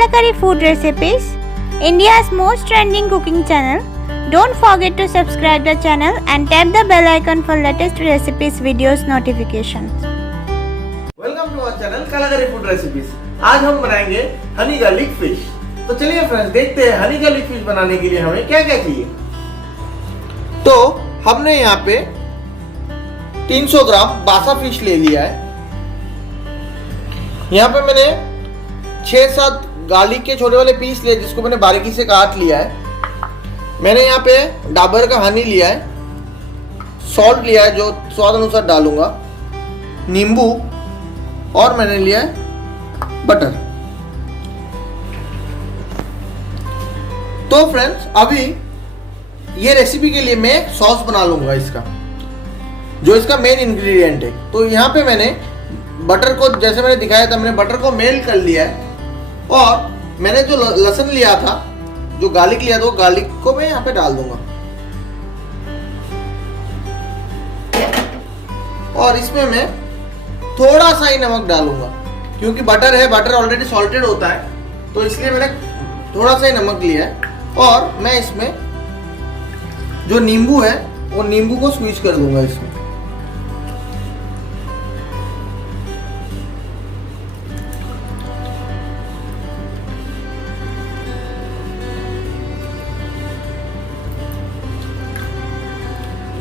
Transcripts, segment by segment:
Kalakari Food Recipes, India's most trending cooking channel. Don't forget to subscribe the channel and tap the bell icon for latest recipes videos notifications. Welcome to our channel Kalakari food recipes. आज हम बनाएंगे Honey garlic fish. तो चलिए friends देखते हैं Honey garlic fish बनाने के लिए हमें क्या क्या चाहिए। तो हमने यहाँ पे 300 ग्राम बासा फिश ले लिया है। यहाँ पे मैंने 6-7 गार्लिक के छोटे वाले पीस लिए जिसको मैंने बारीकी से काट लिया है। मैंने यहाँ पे डाबर का हनी लिया है, सॉल्ट लिया है जो स्वाद अनुसार डालूंगा, नींबू, और मैंने लिया है बटर। तो फ्रेंड्स अभी ये रेसिपी के लिए मैं सॉस बना लूंगा इसका, जो इसका मेन इंग्रेडिएंट है। तो यहाँ पे मैंने बटर को, जैसे मैंने दिखाया था, मैंने बटर को मेल्ट कर लिया है और मैंने जो लहसुन लिया था, जो गार्लिक लिया था, वो गार्लिक को मैं यहाँ पे डाल दूंगा और इसमें मैं थोड़ा सा ही नमक डालूंगा क्योंकि बटर है, बटर ऑलरेडी सॉल्टेड होता है, तो इसलिए मैंने थोड़ा सा ही नमक लिया है। और मैं इसमें जो नींबू है वो नींबू को स्क्वीज कर दूंगा इसमें।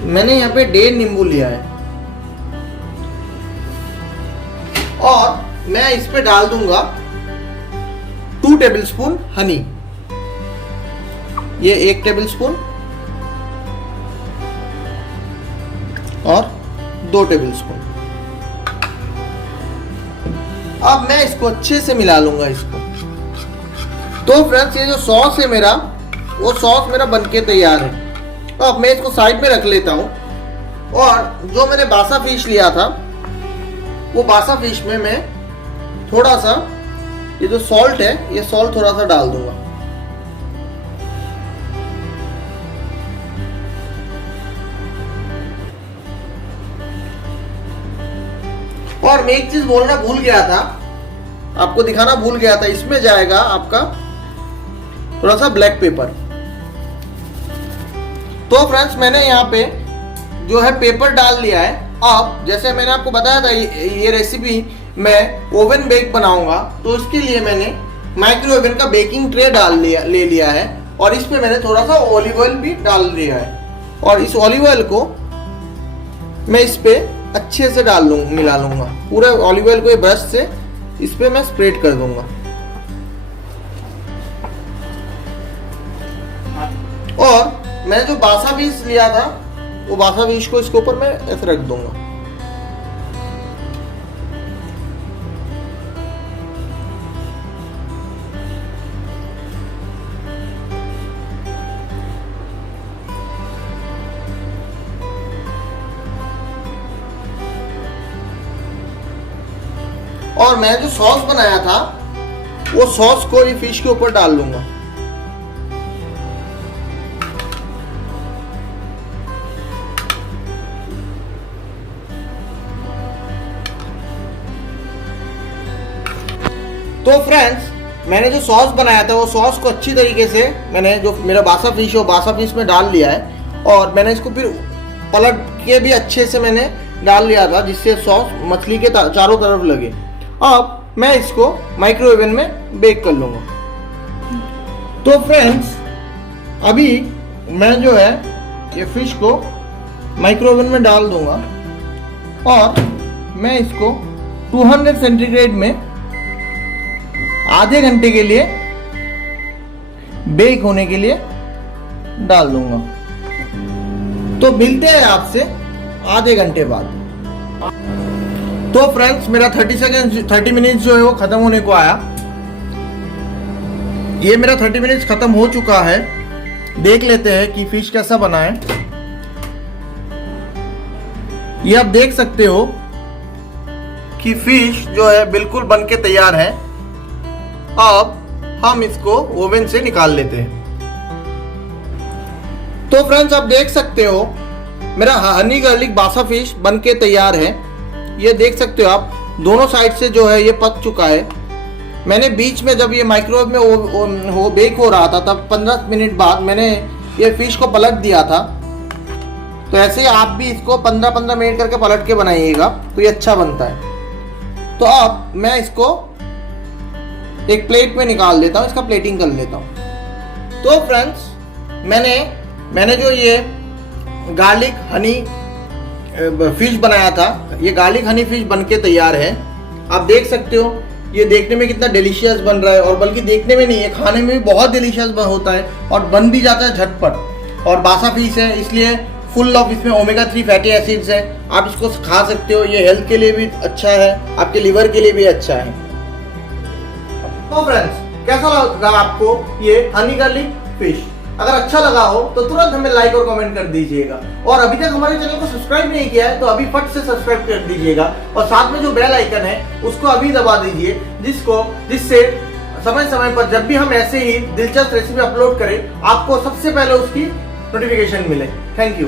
मैंने यहाँ पे 1.5 नींबू लिया है और मैं इस पे डाल दूंगा 2 टेबलस्पून हनी। ये 1 टेबलस्पून और 2 टेबलस्पून। अब मैं इसको अच्छे से मिला लूंगा इसको। तो फ्रेंड्स ये जो सॉस है मेरा, वो सॉस मेरा बनके तैयार है। तो अब मैं इसको साइड में रख लेता हूं और जो मैंने बासा फिश लिया था, वो बासा फिश में मैं थोड़ा सा ये जो सॉल्ट है, ये सॉल्ट थोड़ा सा डाल दूंगा। और मैं एक चीज बोलना भूल गया था, आपको दिखाना भूल गया था, इसमें जाएगा आपका थोड़ा सा ब्लैक पेपर। तो फ्रेंड्स मैंने यहाँ पे जो है पेपर डाल लिया है। अब जैसे मैंने आपको बताया था ये रेसिपी मैं ओवन बेक बनाऊंगा, तो इसके लिए मैंने माइक्रो ओवन का बेकिंग ट्रे ले लिया है और इसमें मैंने थोड़ा सा ऑलिव ऑयल भी डाल लिया है और इस ऑलिव ऑयल को मैं इस पे अच्छे से मिला लूंगा। पूरा ऑलिव ऑयल को ये ब्रश से इस पे मैं स्प्रेड कर दूंगा और मैंने जो बासा फिश लिया था, वो बासा फिश को इसके ऊपर मैं ऐसे रख दूंगा। और मैं जो सॉस बनाया था, वो सॉस को ये फिश के ऊपर डाल लूंगा। तो फ्रेंड्स मैंने जो सॉस बनाया था, वो सॉस को अच्छी तरीके से मैंने, जो मेरा बासा फिश है, बासा फिश में डाल लिया है और मैंने इसको फिर पलट के भी अच्छे से मैंने डाल लिया था, जिससे सॉस मछली के चारों तरफ लगे। अब मैं इसको माइक्रो ओवन में बेक कर लूंगा। तो फ्रेंड्स अभी मैं जो है ये फिश को माइक्रो ओवन में डाल दूंगा और मैं इसको 200 सेंटीग्रेड में आधे घंटे के लिए बेक होने के लिए डाल दूंगा। तो मिलते हैं आपसे आधे घंटे बाद। तो फ्रेंड्स मेरा 30 मिनट्स जो है वो खत्म होने को आया। ये मेरा 30 मिनट्स खत्म हो चुका है। देख लेते हैं कि फिश कैसा बना है। ये आप देख सकते हो कि फिश जो है बिल्कुल बनके तैयार है। अब हम इसको ओवन से निकाल लेते हैं। तो फ्रेंड्स आप देख सकते हो मेरा हनी गार्लिक बासा फिश बनके तैयार है। ये देख सकते हो आप, दोनों साइड से जो है ये पक चुका है मैंने बीच में जब ये माइक्रोवेव में वो बेक हो रहा था तब 15 मिनट बाद मैंने ये फिश को पलट दिया था। तो ऐसे ही आप भी इसको 15-15 मिनट करके पलट के बनाइएगा तो ये अच्छा बनता है। तो अब मैं इसको एक प्लेट में निकाल देता हूँ, इसका प्लेटिंग कर लेता हूँ। तो फ्रेंड्स मैंने जो ये गार्लिक हनी फिश बनाया था, ये गार्लिक हनी फिश बनके तैयार है। आप देख सकते हो ये देखने में कितना डिलीशियस बन रहा है, और बल्कि देखने में नहीं, ये खाने में भी बहुत डिलीशियस होता है और बन भी जाता है झटपट। और बासा फिश है इसलिए फुल ऑफ इसमें ओमेगा 3 फैटी एसिड्स है। आप इसको खा सकते हो, ये हेल्थ के लिए भी अच्छा है, आपके लिवर के लिए भी अच्छा है। तो फ्रेंड्स कैसा लगा आपको ये हनी गार्लिक फिश? अगर अच्छा लगा हो तो तुरंत हमें लाइक और कमेंट कर दीजिएगा, और अभी तक हमारे चैनल को सब्सक्राइब नहीं किया है तो अभी फट से सब्सक्राइब कर दीजिएगा, और साथ में जो बेल आइकन है उसको अभी दबा दीजिए, जिससे समय समय पर जब भी हम ऐसे ही दिलचस्प रेसिपी अपलोड करें आपको सबसे पहले उसकी नोटिफिकेशन मिले। Thank you.